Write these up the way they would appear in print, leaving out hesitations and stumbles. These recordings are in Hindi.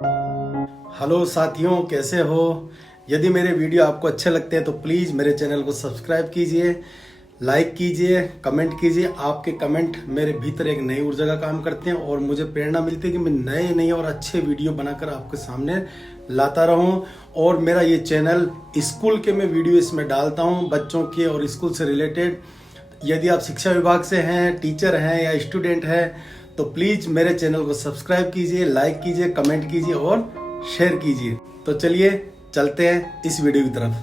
हेलो साथियों, कैसे हो। यदि मेरे वीडियो आपको अच्छे लगते हैं तो प्लीज़ मेरे चैनल को सब्सक्राइब कीजिए, लाइक कीजिए, कमेंट कीजिए। आपके कमेंट मेरे भीतर एक नई ऊर्जा का काम करते हैं और मुझे प्रेरणा मिलती है कि मैं नए नए और अच्छे वीडियो बनाकर आपके सामने लाता रहूं। और मेरा ये चैनल स्कूल के मैं वीडियो इसमें डालता हूं, बच्चों के और स्कूल से रिलेटेड। यदि आप शिक्षा विभाग से हैं, टीचर हैं या स्टूडेंट हैं तो प्लीज़ मेरे चैनल को सब्सक्राइब कीजिए, लाइक कीजिए, कमेंट कीजिए और शेयर कीजिए। तो चलिए चलते हैं इस वीडियो की तरफ।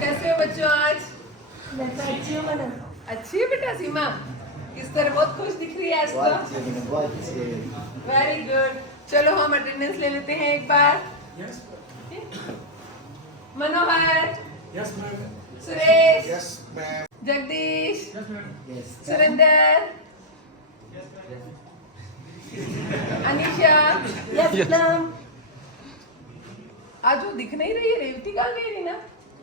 कैसे हो बच्चों आज? मैं तो अच्छी हूँ मैडम। अच्छी है बेटा सीमा, इस तरह बहुत खुश दिख रही है आज तो। Very good. चलो हम अटेंडेंस ले लेते हैं एक बार। मनोहर, सुरेश, जगदीश, सुरेंदर, अनीशा। Yes madam. आज वो दिख नहीं रही है। रेवती कहाँ गई रीना?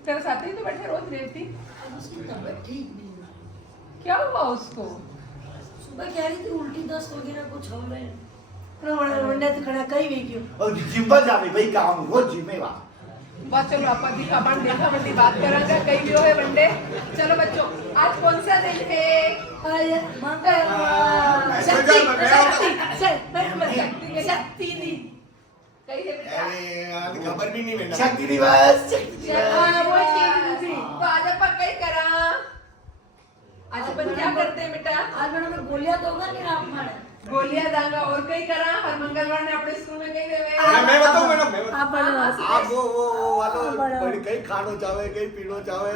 तेरे साथ ही तो बैठे रोज रेवती। उसकी तबीयत ठीक नहीं है। क्या हुआ उसको? सुबह कह रही थी उल्टी दस्त वगैरह कुछ हो रहे हैं। वंडे तो खड़ा कहीं भी क्यों? और जिम पर जावे भाई काम रोज जिम में वा बस चलो आपा दिखा अपन देखा बंदी बात करांगा कई भी होए वनडे। चलो बच्चों, आज कौन सा दिन है? अरे मंगलवार। शक्ति दी। कई है बेटा? अरे खबर भी नहीं मिला शक्ति दिवस तो आज अपन कई करा? आज अपन क्या करते हैं बेटा? आज मैडम मैं गोलियां दूंगा नहीं आप मारे। गोलियां दांगा और कई करा? हर मंगलवार ने अपने स्कूल में कई देवे। मैं बताऊं मैडम, मैं आप बड़ा आप वो वालो बड़ी कई खानो चाहे कई पीनो चाहे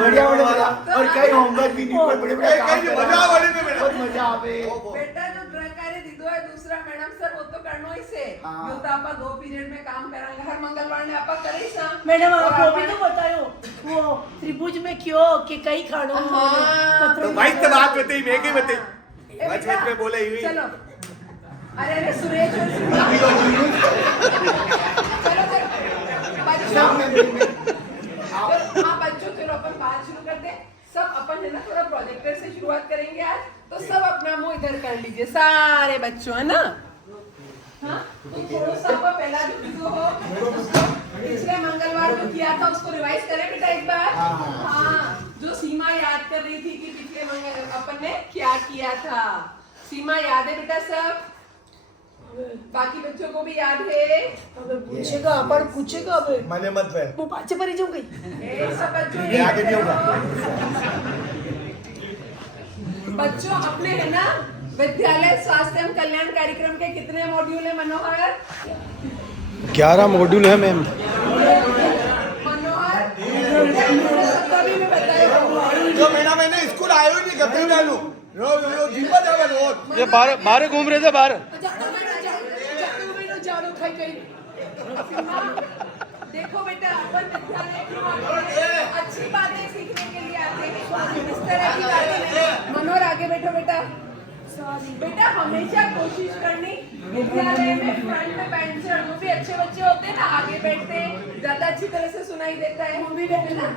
बढ़िया बढ़िया और कई होमवर्क भी नहीं बड़े बड़े कई मजा वाले में बेटा बहुत मजा आवे। बेटा जो ग्रहकारी दीदो है दूसरा मैडम सर वो तो करनो ही से। यो तो आपा 2 पीरियड में काम करांगे। हर मंगलवार ने आपा करे सा। मैडम आप वो भी तो बताओ वो त्रिभुज में क्यों कि कई खाड़ो तो भाई तो बात बताई मैं क्या बताई बच में बोले हुई। चलो अरे अरे सुरेश और चलो बच्चों। हाँ बच्चों, चलो अपन बात शुरू करते हैं। सब अपन है ना थोड़ा प्रोजेक्टर से शुरुआत करेंगे आज। तो सब अपना मुंह इधर कर लीजिए सारे बच्चों, है ना? हाँ तो थोड़ा सा पहला जो हो पिछले मंगलवार जो किया था उसको रिवाइज करें बेटा एक बार। हाँ जो सीमा याद कर रही थी कि पिछले मंगल अपन ने क्या किया था। सीमा याद है बेटा सब? बाकी बच्चों को भी याद है? अबे पूछेगा अपन पूछेगा अबे मने मत पे वो पाछे पर ही जाऊंगी। सब बच्चों ये आगे नहीं होगा। बच्चों अपने है ना विद्यालय स्वास्थ्य एवं कल्याण कार्यक्रम के कितने मॉड्यूल है मनोहर? 11 मॉड्यूल है मैम। मनोहर सभी में बताइए। जो महीना मैंने स्कूल आयो ही नहीं करते डालू रोज जिम पर जावे रोज ये बाहर घूम रहे थे बाहर। देखो बेटा अपन विद्यालय क्यों आते हैं? अच्छी बातें सीखने के लिए आते हैं, इस तरह की बातें नहीं। मनोहर आगे बैठो बेटा। बेटा हमेशा कोशिश करनी विद्यालय में फ्रंट बेंचर जो भी अच्छे बच्चे होते हैं ना आगे बैठते हैं, ज्यादा अच्छी तरह से सुनाई देता है। तू भी बैठे ना,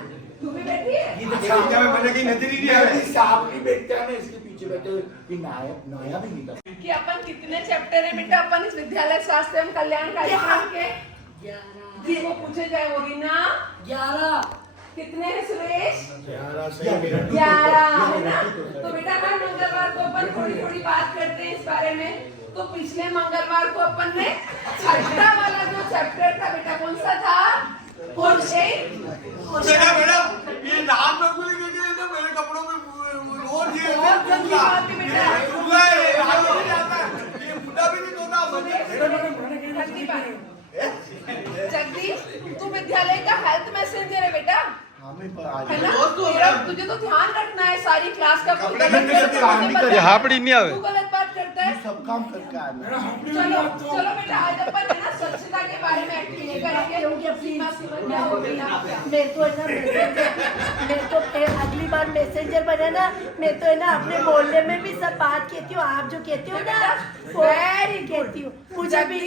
तू भी बैठी है। ये तो देखा मैं मैंने कहीं नजर ही नहीं आया सांप नहीं बैठता है ना इसके पीछे बैठे ये नया भी नहीं था कि अपन कितने चैप्टर है बेटा अपन इस विद्यालय स्वास्थ्य एवं कल्याण कार्यक्रम के? 11 जिसको पूछे जाए वो रीना 11 कितने हैं सुरेश? 11 है ना? तो बेटा हर मंगलवार को अपन थोड़ी थोड़ी बात करते हैं इस बारे में। तो पिछले मंगलवार को अपन ने छठा वाला जो चैप्टर था बेटा कौन सा था? मैडम ये नाम में भूल गए ना मेरे कपड़ों में रोज ये बहुत गंदी बात है बेटा। ये मुद्दा भी नहीं धोना गंदी बात। जगदीश तू विद्यालय का हेल्थ मैसेंजर है बेटा, है ना? तेरा तुझे तो ध्यान रखना है सारी क्लास का तू कपड़े गलत धोने करता से काम है, नहीं मुझे करे। पता है। यहाँ पर नहीं आवे। तू गलत बात करता है। सब काम करके आना। चलो चलो बेटा, आज अपन है ना स्वच्छता के बारे में एक्टिंग करेंगे। क्योंकि सीमा क्या हो गई ना? मेरे को है ना मैं तो अगली बार मैसेंजर बना ना, मैं तो है ना अपने मोहल्ले में भी सब बात कहती हूँ, आप जो कहती हो ना वेरी कहती हूँ। मुझे भी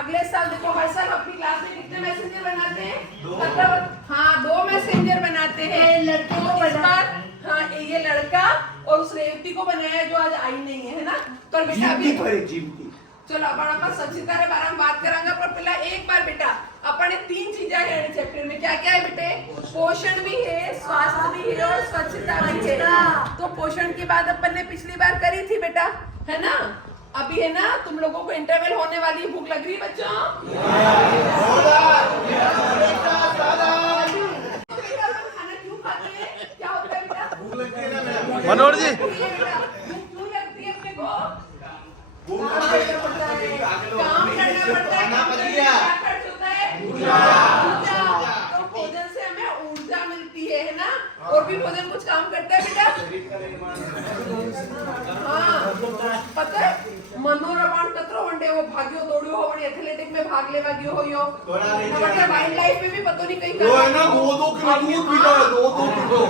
अगले साल देखो, हर साल अपनी क्लास में कितने मैसेंजर बनाते हैं? मतलब हाँ, 2 मैसेंजर बनाते हैं। लड़के को तो इस बना- बार हाँ, ये लड़का और उस रेवती को बनाया जो आज आई नहीं है ना। तो बेटा अभी जीवती करे जीवती। चलो अपन स्वच्छता के बारे में बात करेंगे, पर पहला एक बार बेटा अपन 3 चीजें हैं चैप्टर में। क्या क्या है बेटे? पोषण भी है, स्वास्थ्य भी है और स्वच्छता भी है। तो पोषण की बात अपन ने पिछली बार करी थी बेटा, है ना? अभी है ना, तुम लोगों को इंटरवल होने वाली, भूख लग रही है बच्चों? बेटा अपन खाना क्यों खाते हैं? क्या होता है बेटा? भूख लगती है ना मनोहर जी। भूख क्यों लगती है अपने को? काम करना पड़ता है, काम करना पड़ता है, काम करने में क्या खर्च होता है? ऊर्जा। तो भोजन से हमें ऊर्जा मिलती है ना? और भी भोजन कुछ काम करता है बेटा? हाँ, पता है मनोरमाण कतरो वनडे वो भाग्यो दौड़ियो हो, वणी एथलेटिक में भाग लेवा गयो हो यो, मतलब वाइल्ड लाइफ में भी पतो नहीं कहीं वो है ना 2 किलो दूध पीता है, 2 किलो।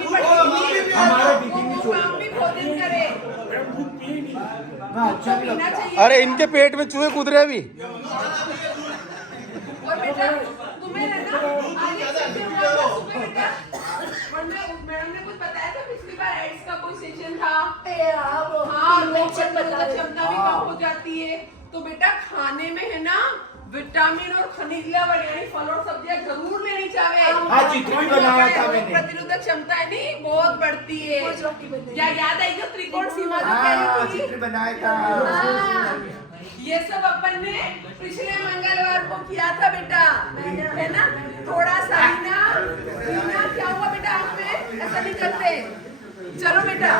हमारे बीपी में काम भी भोजन करे। अच्छा भी पीना लगता। चाहिए। अरे इनके पेट में चूहे कूद रहे अभी। और बेटा तुम्हें है ना आगे सेशन हुआ था सुबह बेटा, वरना मैडम ने कुछ बताया था पिछली बार एड्स का कोई सेशन था। हाँ, रोग प्रतिरोधक क्षमता भी कम हो जाती है। तो बेटा खाने में है ना विटामिन और खनिज लवण यानी फल और सब्जियां जरूर लेनी चाहिए। हाँ, चित्र भी बनाया था रोग मैंने। प्रतिरोधक क्षमता है नहीं बहुत बढ़ती है। क्या याद आई जो त्रिकोण सीमा जो हाँ, कह रही थी? चित्र बनाया था। हाँ, ये सब अपन ने पिछले मंगलवार को किया था बेटा, है ना? थोड़ा सा रीना क्या हुआ बेटा आँख में? ऐसा नहीं करते। चलो बेटा,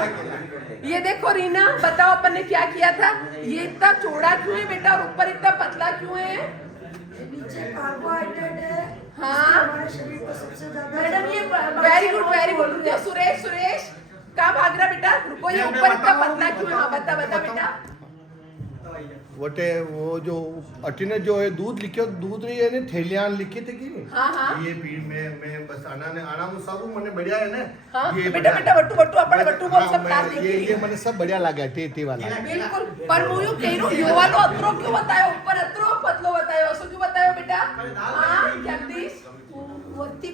ये देखो रीना, बताओ अपन ने क्या किया था? ये इतना चौड़ा क्यों है बेटा और ऊपर इतना पतला क्यों है? नीचे कार्बोहाइड्रेट है। हाँ। हमारे शरीर को सबसे ज्यादा मैडम ये वेरी गुड वेरी गुड। रुको सुरेश कहाँ भाग रहा बेटा? रुको, ये ऊपर इतना पतला क्यों है? हाँ बता बेटा। वटे वो जो अटीने जो है दूध लिखियो दूध री है ने थैलियां लिखी थी कि नहीं हाँ। ये भी मैं बस आना में सब मने बढ़िया है ना हाँ, ये बेटा वट्टू अपन वट्टू बोल हाँ, सब क्लास मैं- देखी। ये मने सब बढ़िया लगा टी वाला बिल्कुल, पर वो यूं कह रही हूँ, यो वालो अतरो क्यों बतायो, ऊपर अतरो पतलो बतायो, ऐसा क्यों बतायो बेटा? हाँ जगदीश, वत्ती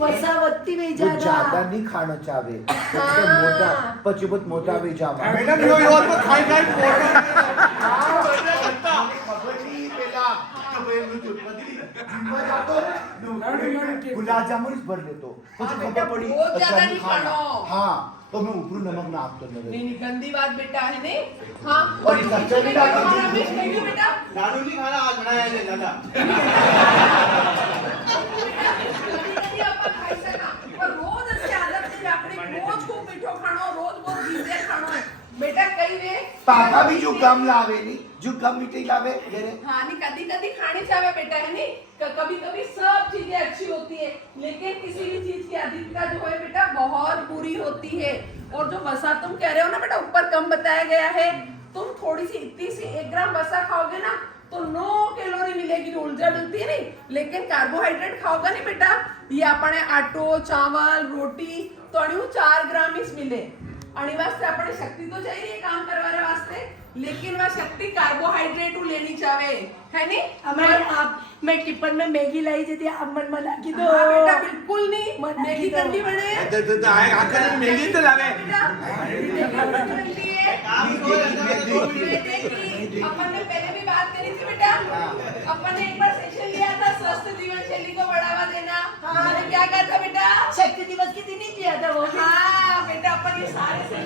वसावत्ती में वो ज्यादा ज्यादा नहीं खाना चाहे, हाँ। मोटा पची बहुत मोटा भी जावा। मैडम यो और तो खाई गुलाब जामुन भर लेतो हाँ, मुझे बेटा, खबर पड़ी बहुत अच्छा ज्यादा नहीं नहीं खाना। खाना। हाँ तो मैं ऊपर नमक ना आपतो नहीं गंदी बात बेटा है नहीं। हाँ और ये खर्चा भी ना करो। हमारा हमेश कही हूँ बेटा, दारू नहीं खाना आज बनाया है दादा कभी अपन खाई सका, पर रोज ऐसी आदत नहीं रखनी, रोज खूब मीठो खानो, रोज बहुत चीजें खानो है बेटा। कई वे पापा भी जो कम लावे नहीं जो कम मीठे लावे जरे हाँ नहीं, कभी खानी चाहिए बेटा, है नहीं? कभी सब चीजें अच्छी होती है, लेकिन किसी भी चीज की अधिकता जो है बेटा बहुत बुरी होती है। और जो वसा तुम कह रहे हो ना बेटा, ऊपर कम बताया गया है, तुम थोड़ी सी इतनी सी 1 ग्राम वसा खाओगे ना तो 9 कैलोरी मिलेगी, ऊर्जा मिलती है नहीं। लेकिन कार्बोहाइड्रेट खाओगे नहीं बेटा, ये अपने आटो चावल रोटी तो अणु 4 ग्राम ही मिले। आणि वास्ते अपने शक्ति तो चाहिए काम करवाने वास्ते, लेकिन वह शक्ति कार्बोहाइड्रेट लेनी चाहिए, है नहीं? हमारे आप मैं टिफिन में मैगी लाई थी आप मन मना की दो हाँ बेटा बिल्कुल नहीं, मना मैगी की दो। ठंडी बने मैगी तो लावे बेटा, ठंडी है। बेटे की अपन ने पहले भी बात करी थी बेटा, अपन ने एक बार सेशन लिया था स्वस्थ जीवन शैली को बढ़ावा देना। मैंने क्या कहा था बेटा? शक्ति दिवस के दिन ही किया था वो हाँ बेटा, अपन ये सारे सेशन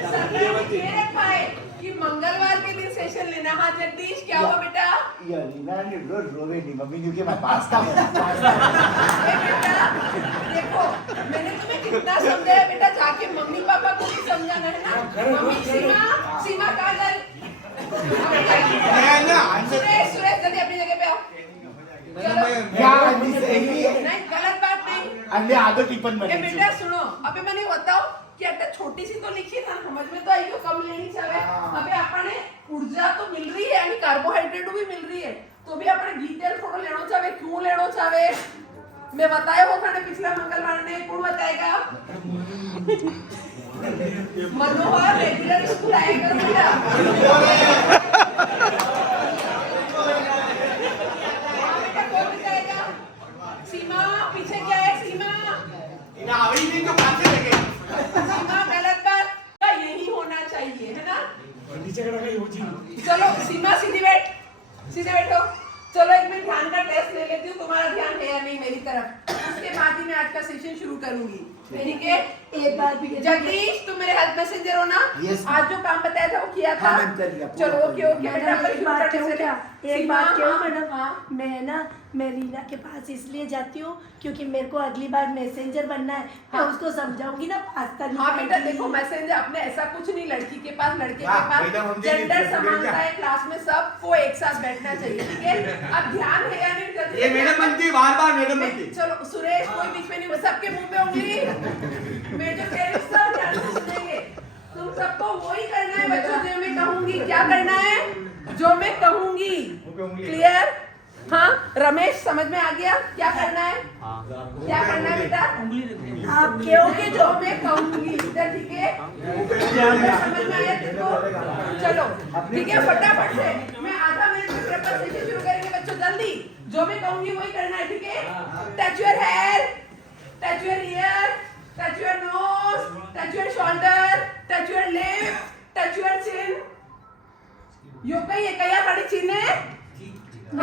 सरकार ने ये रखा है कि मंगलवार के दिन सेशन लेना। हाँ जगदीश क्या हुआ बेटा? ये लीना ने रोज रोवे नहीं मम्मी ने कि मैं पास्ता बना ए बेटा देखो, मैंने तुम्हें कितना समझाया बेटा, जाके मम्मी पापा को भी समझाना है ना। मम्मी सीमा कहाँ गई? सुरेश जल्दी अपनी जगह पे आओ। चलो क्या नहीं सही है नहीं, गलत बात नहीं आणि आगं ती पण ए बनायची. बेटा सुनो, अबे मैंने बताओ कि अट्टा छोटी सी तो लिखी ना, समझ में तो आई हो कम लेनी चाहे। अबे अपने ऊर्जा तो मिल रही है आणि कार्बोहाइड्रेट भी मिल रही है, तो भी अपने घी तेल थोड़ा लेना चाहे, क्यों लेना चाहे? मैं बताया हो थाने पिछला मंगलवार ने, कौन बताएगा? मनोहर रेगुलर स्कूल आएगा बेटा। बेटा कौन बताएगा? सीमा पीछे क्या है? सीमा सीमा गलत बात, यही होना चाहिए है ना? चलो सीमा सीधी बैठ, सीधे बैठो। चलो एक मिनट ध्यान का टेस्ट ले लेती हूँ, तुम्हारा ध्यान है या नहीं मेरी तरफ, उसके बाद ही मैं आज का सेशन शुरू करूंगी। ठीक है? एक बात भी जगदीश तुम मेरे हेल्प मैसेंजर हो ना? Yes, आज जो काम बताया था वो किया था? हाँ, मैम, कर लिया। चलो ओके ओके बेटा, मैडम अपन एक शुरू बात करते कहूँ हैं। क्या? एक सीमा, बात कहूँ हाँ, मैडम, हाँ। मैं रीना के पास इसलिए जाती हूँ क्योंकि मेरे को अगली बार मैसेंजर बनना है, हाँ। तो उसको समझाऊंगी ना पास्ता हाँ बेटा निकालने। देखो, मैसेंजर अपने ऐसा कुछ नहीं, लड़की के पास लड़के हाँ, के पास मैडम, हम जेंडर देखिए, समानता क्या? है, क्लास में सबको एक साथ बैठना चाहिए। ठीक है? अब ध्यान है या नहीं? जल्दी ये से मैडम ध्यान- बनती बार मैडम बनती. चलो सुरेश कोई बीच में नहीं, सबके मुंह पे उंगली। मैं जो कह रही हूँ सब ध्यान से सुनेंगे। तुम सबको वही करना है बच्चों जो मैं कहूंगी। क्या करना है? जो मैं कहूंगी। क्लियर? हाँ रमेश समझ में आ गया क्या करना है? क्या करना है बेटा? आप कहोगे जो मैं कहूंगी इधर, ठीक है? समझ में आया तुमको? चलो ठीक है, फटाफट से मैं आधा मिनट में पेपर से शुरू करेंगे बच्चों, जल्दी। जो मैं कहूंगी वही करना है, ठीक है? Touch your hair, touch your ear, touch your nose, touch your shoulder, touch your lip, touch your chin. यो कहीं कया साड़ी चिन है?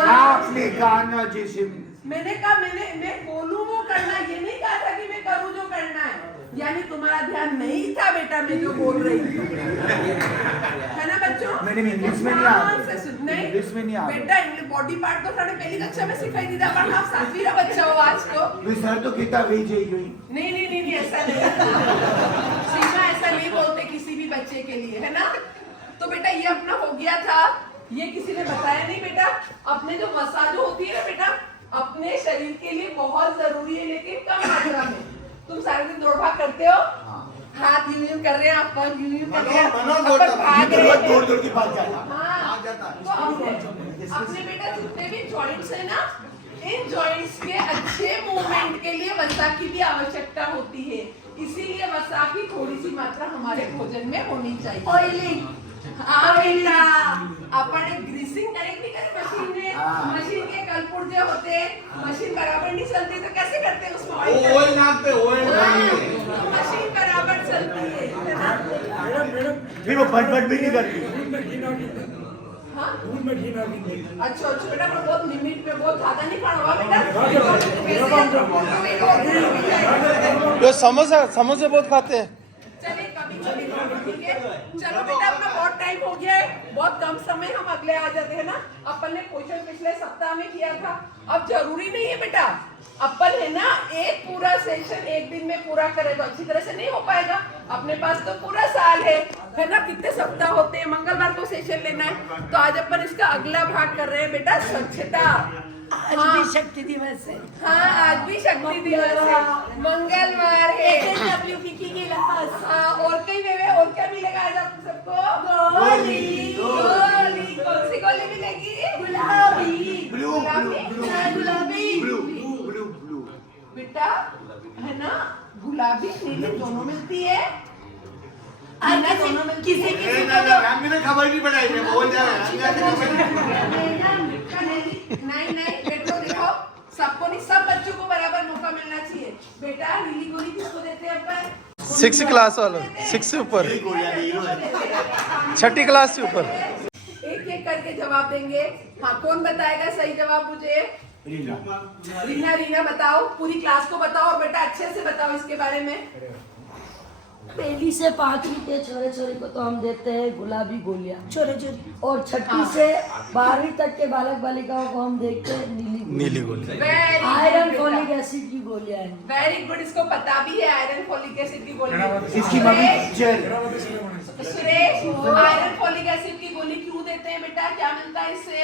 आपने गाना जैसे मैंने कहा मैं बोलूं वो करना, ये नहीं कहा था कि मैं करूं जो करना है। यानी तुम्हारा ध्यान नहीं था बेटा मैं जो बोल रही थी, है ना बच्चों? मैंने इंग्लिश में नहीं आ ध्यान से सुन- नहीं इंग्लिश में नहीं आ बेटा, इंग्लिश बॉडी पार्ट तो थाने पहली कक्षा में सिखाई दी था, पर आप सातवीं का बच्चा हो आज तो। सर तो कितना वही चाहिए नहीं ऐसा नहीं, सीमा ऐसा नहीं बोलते किसी भी बच्चे के लिए, है ना? तो बेटा ये अपना हो गया था, ये किसी ने बताया नहीं बेटा। अपने जो मसाज होती है ना बेटा, अपने शरीर के लिए बहुत जरूरी है, लेकिन कम मात्रा में। तुम सारे दिन दौड़ भाग करते हो, हाथ यूं कर रहे हैं, आप यूं कर रहे हैं, अपन भाग रहे हैं। दौड़ की बात जाना. हाँ, तो अपने बेटा जितने भी जॉइंट्स है ना, इन जॉइंट्स के अच्छे मूवमेंट के लिए वसा की भी आवश्यकता होती है, इसीलिए वसा की थोड़ी सी मात्रा हमारे भोजन में होनी चाहिए। ऑयलिंग। हाँ बेटा, अपन एक ग्रीसिंग करेक्ट नहीं करे मशीन में, मशीन के कलपुर्जे होते, मशीन बराबर नहीं चलती तो कैसे करते हैं उसमें ऑयल? नापते तो मशीन बराबर चलती है ना? फिर वो फटफट भी नहीं करती. हाँ? अच्छा बेटा, पर बहुत लिमिट में, बहुत ज्यादा नहीं खाना होगा बेटा। ये समोसे बहुत खाते हैं। चलिए कभी कभी ठीक है। चलो बेटा, अपना बहुत टाइम हो गया है, बहुत कम समय, हम अगले आ जाते हैं ना। अपन ने क्वेश्चन पिछले सप्ताह में किया था, अब जरूरी नहीं है बेटा, अपन है ना एक पूरा सेशन एक दिन में पूरा करे तो अच्छी तरह से नहीं हो पाएगा। अपने पास तो पूरा साल है ना? कितने सप्ताह होते हैं, मंगलवार को सेशन लेना है, तो आज अपन इसका अगला भाग कर रहे हैं बेटा, स्वच्छता। आज हाँ। भी शक्ति दिवस है। हाँ आज भी शक्ति दिवस है, मंगलवार है। SSWP की गिलास। हाँ, और कई वे और क्या मिलेगा आज आप सबको? गोली। गोली। कौन सी गोली मिलेगी? गुलाबी। ब्लू गुलाबी। ब्लू. बेटा है ना, गुलाबी नीली दोनों मिलती है। आज किसी किसी को तो खबर नहीं पड़ाई मैं बोल जा नहीं बेटो देखो, सबको नहीं, सब बच्चों को बराबर मौका मिलना चाहिए। बेटा नीली गोली किसको देते हैं अपन? 6 क्लास वाला, 6 से ऊपर, 6ठी क्लास से ऊपर। एक एक करके जवाब देंगे। हाँ कौन बताएगा सही जवाब मुझे? रीना बताओ, पूरी क्लास को बताओ, और बेटा अच्छे से बताओ इसके बारे में। पहली से 5वीं के छोरे छोरी को तो हम देते हैं गुलाबी गोलियां, छोरे छोरी। और 6ठी से 12वीं तक के बालक बालिकाओं को हम देखते हैं नीली गोली। आयरन फोलिक एसिड की गोलियां हैं। वेरी गुड, इसको पता भी है आयरन फोलिक एसिड की गोली। इसकी mummy teacher Suresh iron folic acid की गोली क्यों देते हैं बेटा, क्या मिलता है इससे?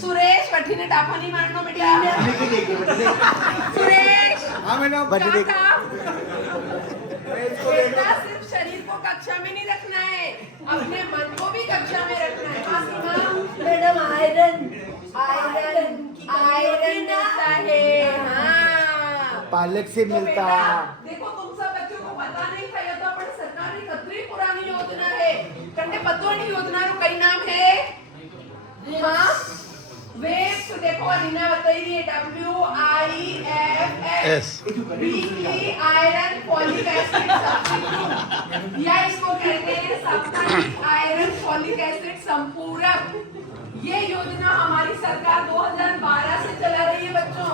सुरेश वठी ने डाफा नहीं मारना बेटा। सुरेश काका, बेटा सिर्फ शरीर को कक्षा में नहीं रखना है, अपने मन को भी कक्षा में रखना है। हाँ सीमा, मैडम आयरन आयरन मिलता है। हाँ पालक से तो मिलता। बेटा, देखो तुम सब बच्चों को पता नहीं था, ये तो अपनी सरकार की कतरी पुरानी योजना है। कंडे पतो नहीं योजना रो कई नाम है। हाँ वेब देखो अनीना बताई रही है, WIFS weekly iron folic acid substitute, या इसको कहते हैं साप्ताहिक आयरन फॉलिक एसिड संपूरक। ये योजना हमारी सरकार 2012 से चला रही है बच्चों,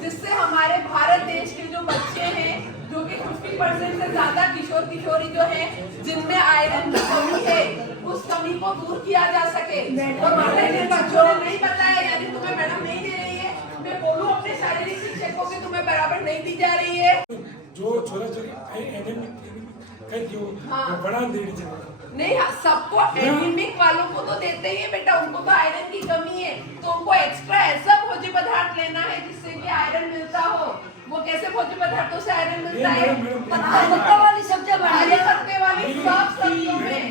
जिससे हमारे भारत देश के जो बच्चे हैं, जो कि 50% से ज्यादा किशोर किशोरी जो हैं, जिनमें आयरन की कमी है, उस कमी को दूर किया जा सके। और हमारे जिन बच्चों ने नहीं बताया, यानी तुम्हें मैडम नहीं दे रही है, मैं बोलूं अपने शारीरिक शिक्षक को कि तुम्हें बराबर नहीं दी जा रही है। जो छोरा छोरी बड़ा देनी चाहिए। नहीं सबको एनीमिक वालों को तो देते ही है बेटा, उनको तो आयरन की कमी है, तो उनको एक्स्ट्रा ऐसा भोज्य पदार्थ लेना है जिससे कि आयरन मिलता हो। वो कैसे भोज्य पदार्थों से आयरन मिलता है? पत्ता वाली सब्जियां हरी पत्ते वाली सब सब्जियों में।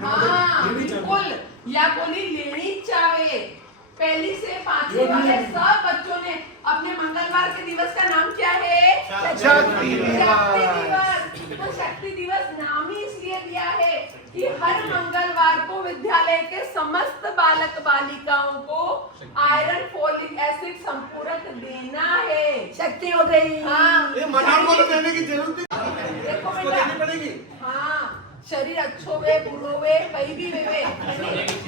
हाँ बिल्कुल, या गोली लेनी चाहिए। पहली से 5वीं वाले सब बच्चों ने अपने मंगलवार के दिवस का नाम क्या है? शक्ति दिवस। तो शक्ति दिवस नाम ही इसलिए दिया है कि हर मंगलवार को विद्यालय के समस्त बालक बालिकाओं को आयरन फॉलिक एसिड संपूरक देना है। शक्ति हो गई। हाँ को तो देने की जरूरत नहीं, देखो उसको देनी पड़ेगी। हाँ शरीर अच्छो वे बूढ़ो वे कहीं भी वे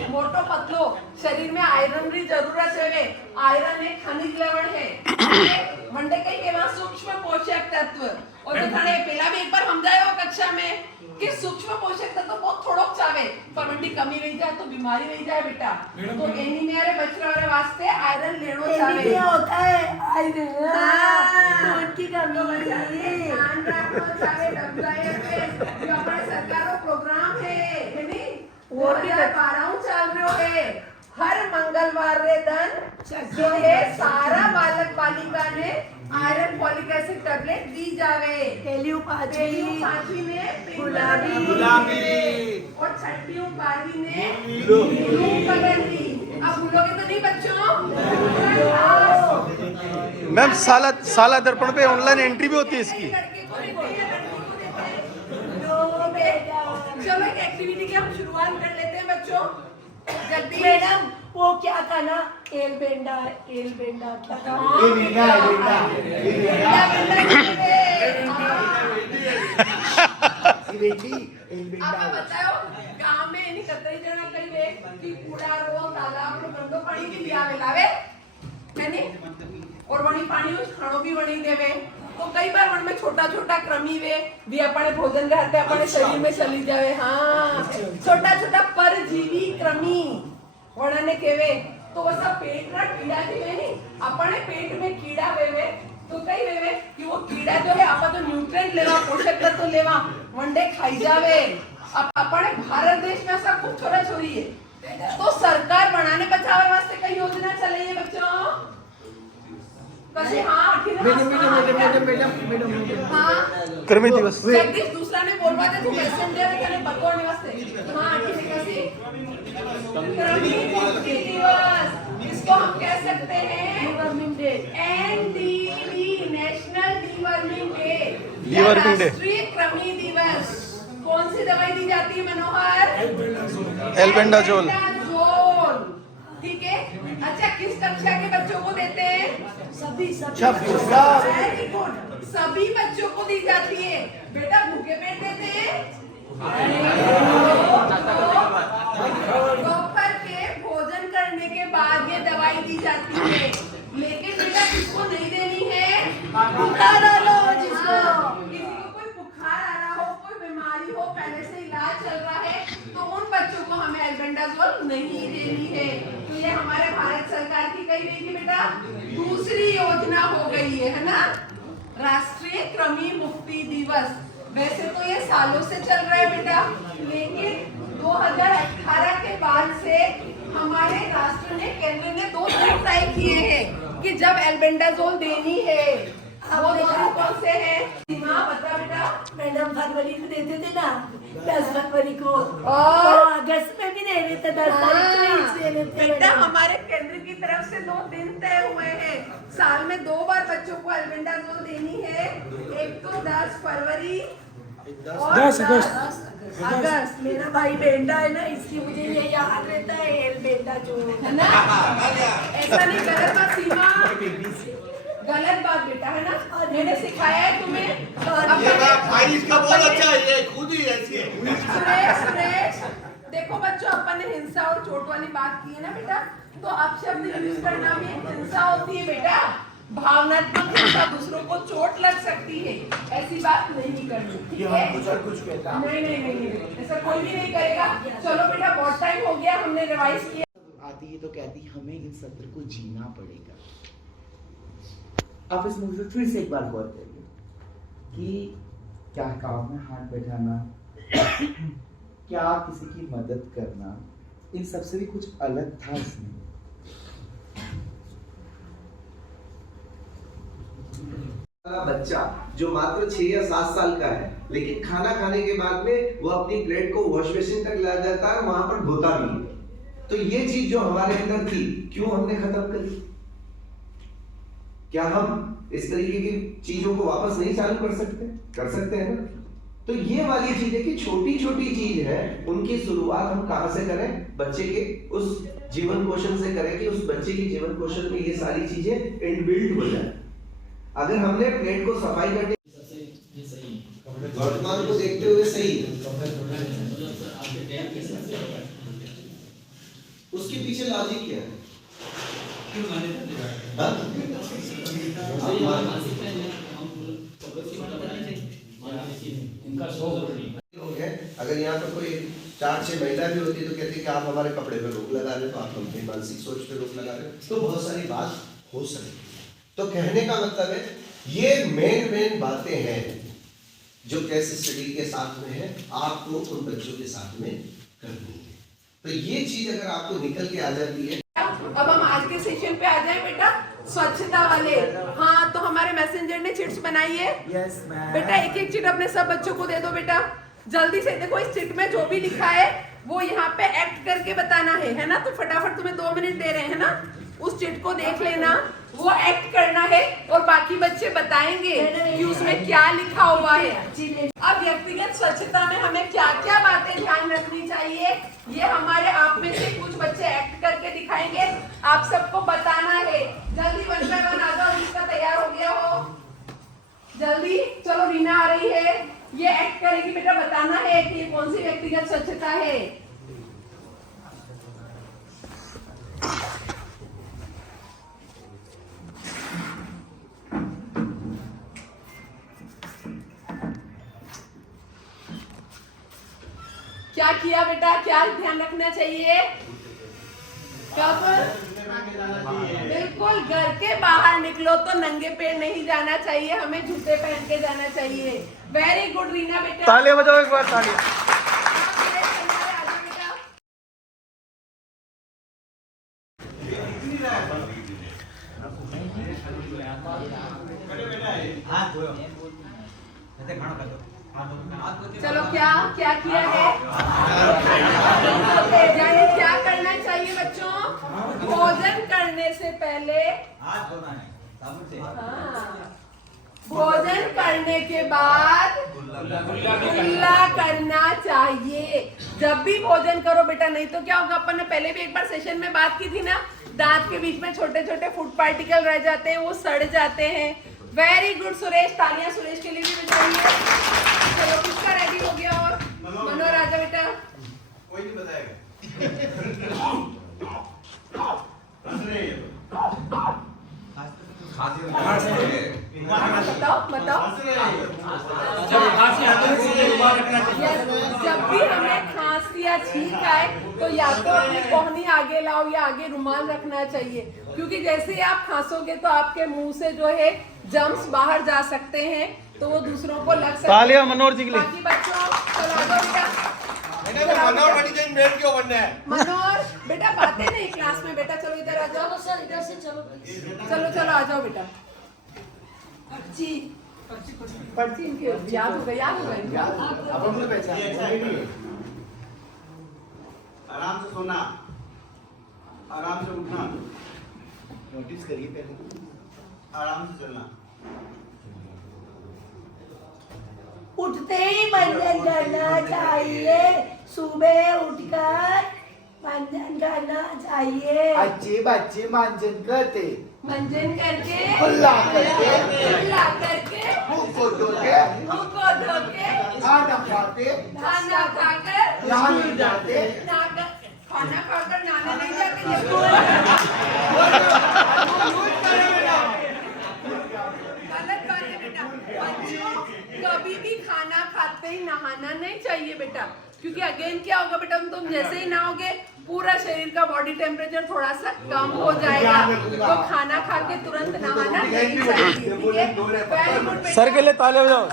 मोटो पतलो, शरीर में आयरन की जरूरत है। आयरन एक खनिज लवण है, मंडे कई के वहाँ सूक्ष्म पोषक तत्व। और तो थाने पहला भी एक बार समझाया हो कक्षा में कि सूक्ष्म पोषक तत्व बहुत थोड़ोक चावे, पर मंडी कमी रही जाए तो बीमारी रही जाए बेटा। तो एनीमिया रे बचरा रे वास्ते आयरन लेनो चावे। एनीमिया होता है आयरन। हाँ। खून की कमी। ध्यान रखो चाहे WIFS जो हमारे सरकार का प्रोग्राम है नहीं? वो भी 12 चल रहे है। हर मंगलवार रे दिन जो है सारा बालक बालिका ने आयरन फॉलिक एसिड टैबलेट दी जावे। पहली 5वीं में गुलाबी और 6वीं 12वीं में ब्लू कलर की। अब भूलोगे तो नहीं बच्चों? मैम साला दर्पण पे ऑनलाइन एंट्री भी होती है इसकी। लड़के को देते हैं, लड़की को देते हैं। चलो एक एक्टिविटी की हम शुरुआत कर लेते हैं बच्चों। जल्दी मैडम वो क्या था ना, एल बेंडा क्या था? आप बताओ गांव में एनी कतई जना कई वे कि कूड़ा रो तालाब रो गंदो पानी की पियावे लावे है और वणी पानी उस खाणो भी वणी देवे। तो कई बार वन में छोटा छोटा कृमि वे भी अपने भोजन रहते अपने शरीर में चली जावे। हाँ छोटा छोटा परजीवी कृमि वणने केवे। तो वो सब पेट ना कीड़ा जी वे नहीं, अपने पेट में कीड़ा वेवे तो कई वेवे कि वो कीड़ा जो है आप तो न्यूट्रिएंट लेवा, पोषक तत्व लेवा वनडे खाई जावे। अब अपने भारत देश में ऐसा खूब छोरा छोरी है, तो सरकार बनाने बचावे वास्ते कई योजना चलाई है बच्चों। कसे हाँ हाँ कर्मी दिवस जगदीश दूसरा ने बोलवा दे तू मैसेंजर है कने बतवाने वास्ते। हाँ ठीक है कसी कर्मी मुक्ति दिवस, इसको हम कह सकते हैं deworming day. NDD national deworming day, deworming day. राष्ट्रीय कृमि दिवस। कौन सी दवाई दी जाती है मनोहर? एल्बेंडाजोल। ठीक है। अच्छा किस कक्षा के बच्चों को देते हैं? सभी वेरी गुड, सभी बच्चों को दी जाती है। बेटा भूखे पेट देते हैं? दोपहर के भोजन करने के बाद ये दवाई दी जाती है। लेकिन बेटा किसको नहीं देनी है? बुखार आ रहा हो जिसको, किसी को कोई बुखार आ रहा हो, कोई बीमारी हो, पहले से इलाज चल रहा है, तो उन बच्चों को हमें एल्बेंडाजोल नहीं देनी है। तो ये हमारे भारत सरकार की कही गई थी बेटा दूसरी योजना हो गई है ना, राष्ट्रीय कृमि मुक्ति दिवस। वैसे तो ये सालों से चल रहा है बेटा, लेकिन 2018 के बाद से हमारे राष्ट्र ने, केंद्र ने 2 दिन तय किए हैं कि जब एल्बेंडाजोल देनी है। वो 2 दिन कौन से हैं? सीमा बता बेटा। मैडम फरवरी को देते थे ना, 10 फरवरी को, और अगस्त में भी दे रहे थे, 10 तारीख को ही दे रहे थे बेटा मैडम। हमारे केंद्र की तरफ से 2 दिन तय हुए हैं। साल में 2 बार बच्चों को एल्बेंडाजोल देनी है। एक तो 10 फरवरी और 10 अगस्त। मेरा भाई बेंडा है ना, इसकी मुझे ये याद रहता है एल्बेंडा जो है ना। ऐसा नहीं, गलत बात सीमा, गलत बात बेटा, है ना। मैंने सिखाया है तुम्हें। ये बात भाई इसका बहुत अच्छा है, ये खुद ही ऐसी है। सुरेश, देखो बच्चों, अपन ने हिंसा और चोट वाली बात की है ना बेटा, तो अपशब्द यूज करना भी एक हिंसा होती है बेटा। भावनात्मक हिंसा, दूसरों को चोट लग सकती है, ऐसी बात नहीं करनी, ठीक है? कुछ कहता है। नहीं, ऐसा कोई भी नहीं करेगा। चलो बेटा, बहुत टाइम हो गया, हमने रिवाइज किया। आती है तो कहती हमें इन सत्र को जीना पड़ेगा। आप इस मूवी फिर से एक बार गौर करिए कि क्या काम में हाथ बैठाना, क्या किसी की मदद करना, इन सबसे भी कुछ अलग था इसमें। बच्चा जो मात्र 6 या 7 साल का है, लेकिन खाना खाने के बाद में वो अपनी प्लेट को वॉश बेसिन तक ला जाता है, वहां पर धोता भी है। तो ये चीज जो हमारे अंदर थी, क्यों हमने खत्म करी? क्या हम इस तरीके की चीजों को वापस नहीं चालू कर सकते? कर सकते हैं ना। तो ये वाली चीजें की छोटी छोटी चीज है, उनकी शुरुआत हम कहां से करें? बच्चे के उस जीवन कौशल से करें कि उस बच्चे के जीवन कौशल में ये सारी चीजें इनबिल्ट हो जाए। अगर हमने प्लेट को सफाई करने वर्तमान को देखते हुए सही है, उसके पीछे लॉजिक क्या है? अगर यहाँ पर कोई 4-6 महिला भी होती है तो कहती है कि आप हमारे कपड़े पे रोक लगा रहे हो, तो आप अपनी मानसिक सोच पे रोक लगा रहे हो, तो बहुत सारी बात हो सकती है। तो कहने का मतलब है ये मेन बातें हैं जो केस स्टडी के साथ में है, आपको उन बच्चों के साथ में करनी है। तो ये चीज अगर आपको निकल के आ जाती है। अब हम आज के सेशन पे आ जाए बेटा, स्वच्छता वाले। हाँ, तो हमारे मैसेंजर ने चिट्स बनाई है। Yes ma'am. बेटा एक चिट अपने सब बच्चों को दे दो बेटा, जल्दी से। देखो इस चिट में जो भी लिखा है वो यहाँ पे एक्ट करके बताना है ना। तो फटाफट तुम्हें 2 मिनट दे रहे हैं ना, उस चिट को देख लेना, वो एक्ट करना है और बाकी बच्चे बताएंगे कि उसमें क्या लिखा हुआ है। अब व्यक्तिगत स्वच्छता में हमें क्या क्या बातें ध्यान रखनी चाहिए, ये हमारे आप में से कुछ बच्चे एक्ट करके दिखाएंगे, आप सबको बताना है। जल्दी 1 by 1 आ जाओ, जिसका तैयार हो गया हो जल्दी। चलो रीना आ रही है, ये एक्ट करेगी बेटा, बताना है कि ये कौन सी व्यक्तिगत स्वच्छता है। क्या किया बेटा, क्या ध्यान रखना चाहिए? कब बिल्कुल घर के बाहर निकलो तो नंगे पैर नहीं जाना चाहिए, हमें जूते पहन के जाना चाहिए। वेरी गुड रीना बेटा, तालियां बजाओ एक बार, तालियां। चलो क्या क्या किया है? यानी क्या करना चाहिए बच्चों? भोजन करने से पहले हाथ धोना है साबुन से। हाँ, भोजन करने के बाद कुल्ला करना चाहिए। जब भी भोजन करो बेटा, नहीं तो क्या होगा, अपन ने पहले भी एक बार सेशन में बात की थी ना, दांत के बीच में छोटे छोटे फूड पार्टिकल रह जाते हैं, वो सड़ जाते हैं। वेरी गुड सुरेश, तालियां सुरेश के लिए भी बजाइए। चलो किसका रेडी हो गया? और मनोहर आजा बेटा। कोई नहीं बताएगा। बताओ। जब भी हमें खांसी या छींक आए तो या तो अपनी कोहनी आगे लाओ या आगे रुमाल रखना चाहिए, क्योंकि जैसे ही आप खांसोगे तो आपके मुंह से जो है जम्स बाहर जा सकते हैं तो वो दूसरों को लग सकते तालियां हैं। मनोहर जी के लिए। बाकी बच्चों चलो आ जाओ बेटा। मनोहर बेटा बातें नहीं क्लास में बेटा, चलो इधर आ जाओ। चलो सर इधर से चलो please। चलो चलो आ जाओ बेटा। पर्ची पर्ची इनकी याद हो गई इनका। अब हम लोग पहचान आराम से सोना, आराम से उठना, नोटिस करिए पहले, आराम से चलना। उठते ही मंजन करना चाहिए, सुबह उठकर मंजन करना चाहिए। अच्छे बच्चे मांजन करते, मंजन करके हुल्ला करके, हुल्ला करके मुंह को धो के, मुंह को धो के खाना खाते, खाना खाकर नहाने जाते, खाना खाकर नहाने नहीं जाते। ये गलत बात है बेटा। बच्चों कभी भी खाना खाते ही नहाना नहीं चाहिए बेटा, क्योंकि अगेन क्या होगा बेटा, तुम जैसे ही नहाओगे पूरा शरीर का बॉडी टेम्परेचर थोड़ा सा कम हो जाएगा। तो खाना खा के तुरंत नहाना नहीं चाहिए, ठीक है? Very good बेटा। सर के लिए तालियां बजाओ।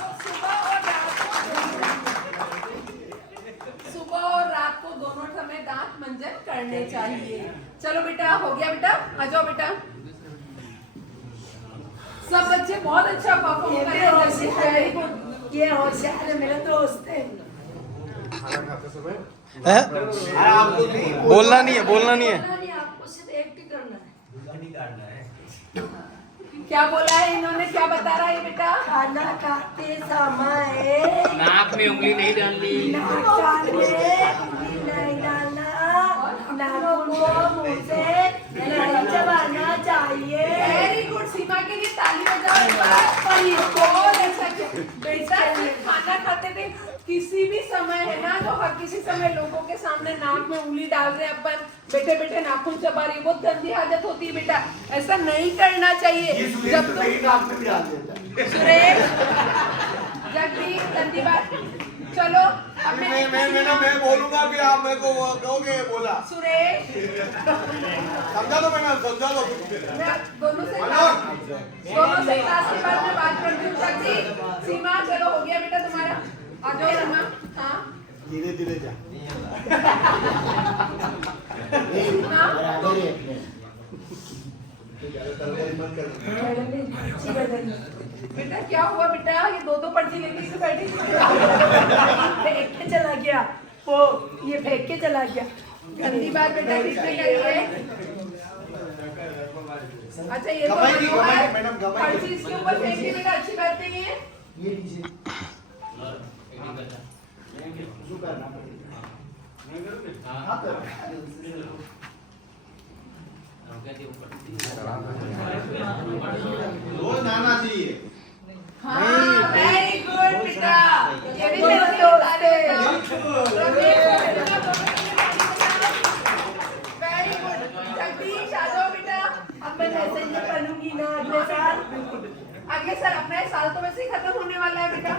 सुबह और रात को दोनों समय दांत मंजन करने चाहिए। चलो बेटा हो गया बेटा, आ जाओ बेटा। सब बच्चे बहुत अच्छा परफॉर्म कर रहे हैं। ये होशियार है, मेरा दोस्त है। बोलना नहीं है, बोलना नहीं है। नहीं, आपको सिर्फ एक्ट करना है। क्या बोला है इन्होंने, क्या बता रहा है बेटा? खाना खाते समय नाक में उंगली नहीं डालनी, नाक कान में उंगली नहीं डालना, नाखून को मुंह से नहीं चबाना चाहिए। वेरी गुड, सीमा के लिए ताली बजाओ एक बार। बहुत अच्छा किया बेटा। सिर्फ खाना खाते थे, किसी भी समय है ना, तो हर किसी समय लोगों के सामने नाक में उंगली डाल रहे हैं अपन, बैठे बैठे नाखून चबा रही है, बहुत गंदी आदत होती है बेटा, ऐसा नहीं करना चाहिए। जब तुम सुरेश जगदीश गंदी बात, चलो अब मैं बोलूंगा फिर आप मेरे को वो कहोगे बोला। सुरेश समझा दो, मैं समझा दो। मैं दोनों से क्लास के बाद में बात करती हूँ। जगदीश सीमा चलो हो गया बेटा तुम्हारा, आ जाओ सीमा। हाँ धीरे धीरे जा। बेटा क्या हुआ बेटा, ये दो पर्ची लेके इसे बैठी फेंक के चला गया वो, ये फेंक के चला गया। गंदी बात बेटा किसने करी है? अच्छा ये तो पर्ची इसके ऊपर फेंक के बेटा अच्छी बात नहीं है। ये लीजिए, रोज नहाना चाहिए। हाँ वेरी गुड बेटा, ये भी मेरे दोस्त है। वेरी गुड जगदीश आ जाओ बेटा। अब मैं मैसेंजर बनूंगी ना अगले साल। अगले साल, अपना साल तो वैसे ही खत्म होने वाला है बेटा,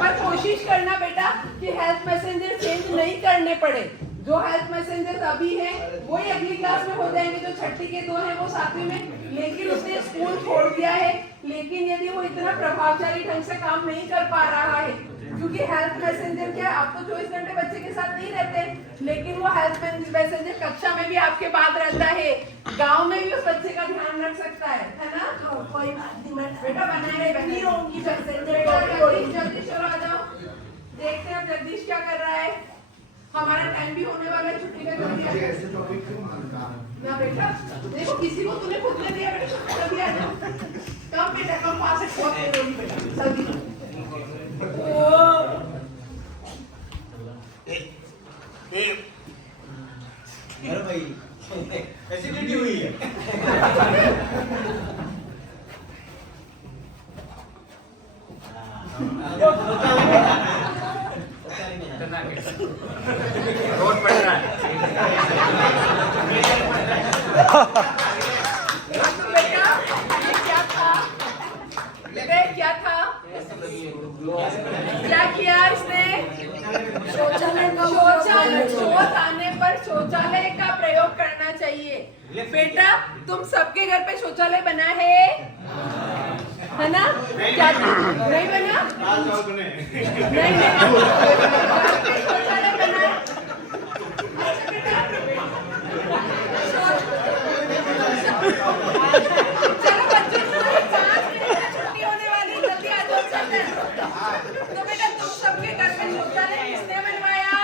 पर कोशिश करना बेटा कि हेल्थ मैसेंजर चेंज नहीं करने पड़े। जो हेल्थ मैसेंजर अभी है वही अगली क्लास में हो जाएंगे, जो छठी के दो हैं वो सातवीं में। लेकिन उसने स्कूल छोड़ दिया है, लेकिन यदि वो इतना प्रभावशाली ढंग से काम नहीं कर पा रहा है, क्योंकि हेल्थ मैसेंजर क्या है, आप तो 24 घंटे बच्चे के साथ नहीं रहते, लेकिन वो हेल्थ मैसेंजर कक्षा में भी आपके बाद रहता है, गांव में भी उस बच्चे का ध्यान रख सकता है ना? तो कोई बात नहीं, मैं बेटा बनाए नहीं होंगी मैसेंजर। जल्दी चलो आ जाओ, देखते हैं अब जगदीश क्या कर रहा है। हमारा टाइम भी होने वाला है, छुट्टी का जल्दी आ जाओ ना बेटा। देखो किसी को तूने खुद ने दिया बेटा, जल्दी आ जाओ। कम बेटा कम, पास से बहुत देर होगी बेटा, जल्दी। अरे भाई एसिडिटी हुई है। रोड पड़ रहा है। बेटा ये क्या था, बेटा क्या था, क्या किया इसने? शौच आने पर शौचालय का प्रयोग करना चाहिए। बेटा तुम सबके घर पे शौचालय बना है? है ना? क्या नहीं बना? नहीं शौचालय बना है? चलो बच्चों को 5 मिनट में छुट्टी होने वाली, जल्दी आ जाओ चलते हैं। तो बेटा तुम सबके घर में शौचालय किसने बनवाया?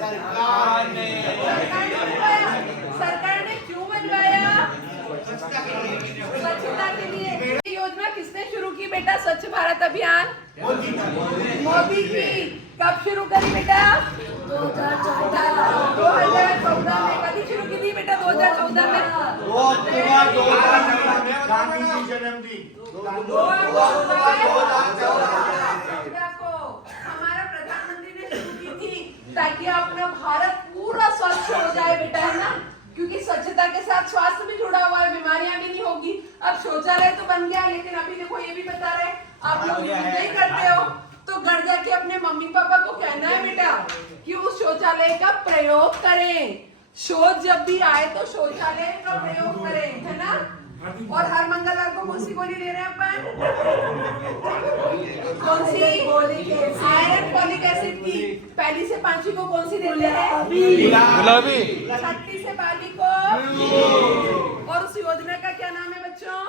सरकार ने बनवाया। सरकार ने क्यों बनवाया? स्वच्छता के लिए। ये योजना किसने शुरू की बेटा? स्वच्छ भारत अभियान मोदी की। कब शुरू करी बेटा? 2014 में। कभी शुरू की थी बेटा? 2014 में। को हमारा प्रधानमंत्री ने शुरू की थी ताकि अपना भारत पूरा स्वच्छ हो जाए बेटा, है ना? क्योंकि स्वच्छता के साथ स्वास्थ्य भी जुड़ा हुआ है, बीमारियां भी नहीं होगी। अब शौचालय तो बन गया, लेकिन अभी देखो ये भी बता रहे आप लोग यूज नहीं करते हो, तो घर जाके अपने मम्मी पापा को कहना है बेटा कि उस शौचालय का प्रयोग करें। शौच जब भी आए तो शौचालय का प्रयोग करें, है ना? और हर मंगलवार को कौन सी गोली ले रहे हैं अपन? कौन सी? आयरन फॉलिक एसिड की। पहली से 5वीं को कौन सी देते हैं? गुलाबी। 6वीं से 12वीं को। और उस योजना का क्या नाम है बच्चों?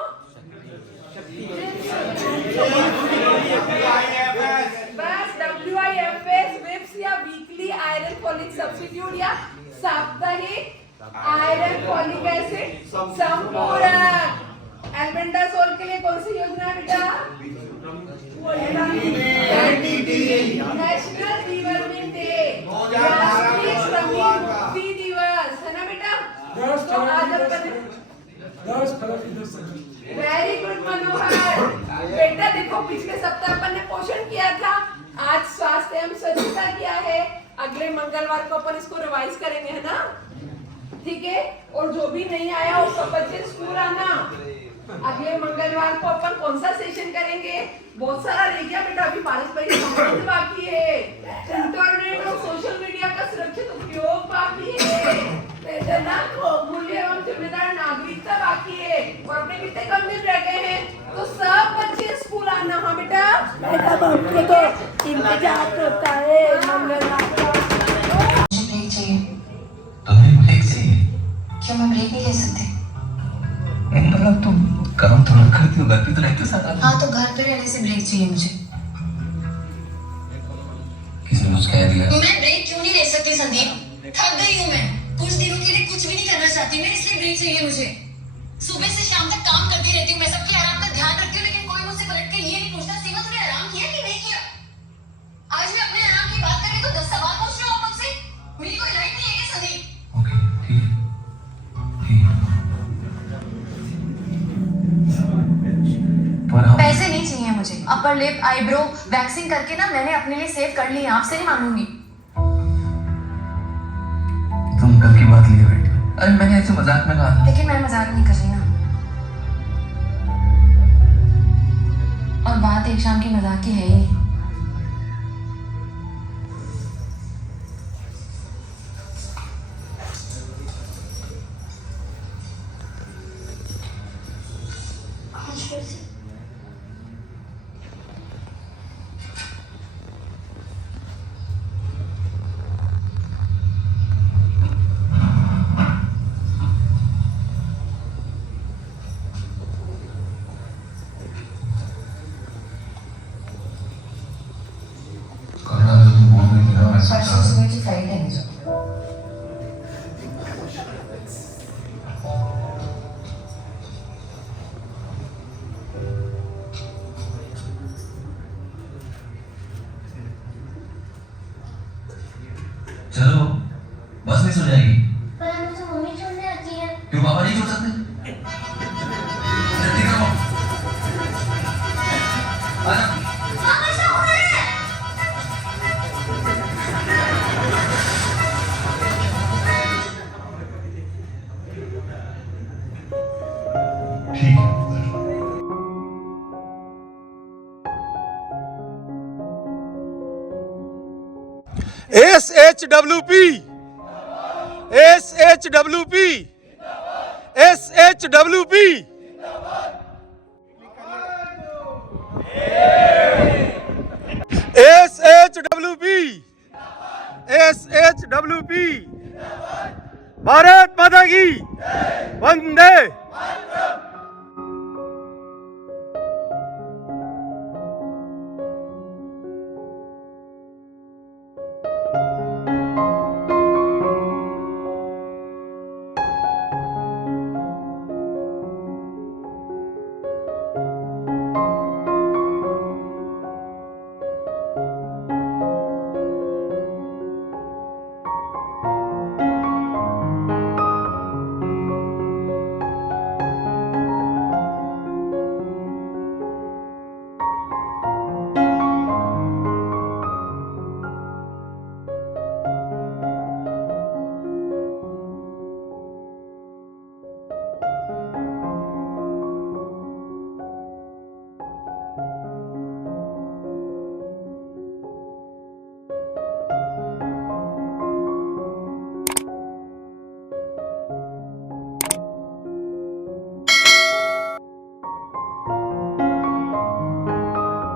बस WIFS विप्स या वीकली आयरन फॉलिक सब्स्टिट्यूट या साप्ताहिक आयरन फॉलिक एसिड संपूरक। एल्बेंडाजोल के लिए कौन सी योजना है बेटा? नेशनल डिवर्मिंग डे, राष्ट्रीय श्रमिक मुक्ति दिवस, है ना बेटा? तो आज अपन 10 फरवरी 10 वेरी गुड मनोहर। बेटा देखो पिछले सप्ताह अपन ने पोषण किया था, आज स्वास्थ्य एवं स्वच्छता किया है। अगले मंगलवार को अपन इसको रिवाइज करेंगे, है ना? ठीक है। और जो भी नहीं आया वो सब बच्चे स्कूल आना। अगले मंगलवार को अपन कौन सा सेशन करेंगे? बहुत सारा रह गया बेटा, अभी पारस्परिक संबंध बाकी है, इंटरनेट और सोशल मीडिया का सुरक्षित उपयोग बाकी है, मूल्य एवं जिम्मेदार नागरिकता बाकी है, और अपने कितने कम दिन रह गए हैं। तो सब बच्चे स्कूल आना। हाँ बेटा? बेटा बच्चे को इंतजार करता है मंगलवार को। ब्रेक चाहिए। तुम्हें ब्रेक चाहिए? क्यों मैं ब्रेक नहीं ले सकती? मतलब तुम काम थोड़ा करती हो, घर पे तो रहते हो साथ। हाँ तो घर पे रहने से ब्रेक चाहिए मुझे। किसने कुछ कह दिया? मैं ब्रेक क्यों नहीं ले सकती संदीप? थक गई हूँ मैं, कुछ दिनों के लिए कुछ भी नहीं करना चाहती मैं, इसलिए ब्रेक चाहिए मुझे। सुबह से शाम तक काम करती रहती हूँ, मैं सबके आराम का ध्यान रखती हूँ, लेकिन कोई मुझसे पलट के ये नहीं पूछता सीमा तूने आराम किया कि नहीं किया। आज मैं अपने आराम की बात कर रही तो 10 सवाल पूछ रहे हो आप मुझसे। मेरी कोई राइट नहीं है क्या संदीप? ओके ठीक है, ठीक है। पर हम पैसे नहीं चाहिए मुझे। अपर लिप आईब्रो वैक्सिंग करके ना मैंने अपने लिए सेव कर ली है, आपसे नहीं मांगूंगी। तुम कल की बात लिए बेटे। अरे मैंने ऐसे मजाक में कहा। लेकिन मैं मजाक नहीं कर रही ना, और बात एक शाम की मजाक की है ही नहीं। परसों सुबह की फ्लाइट है मुझे। चलो बस नहीं सो जाएगी। पर मुझे मम्मी छोड़ने आती है। क्यों पापा नहीं छोड़ सकते? जल्दी करो। आजा। ठीक है। SHWP SHWP SHWP Bharat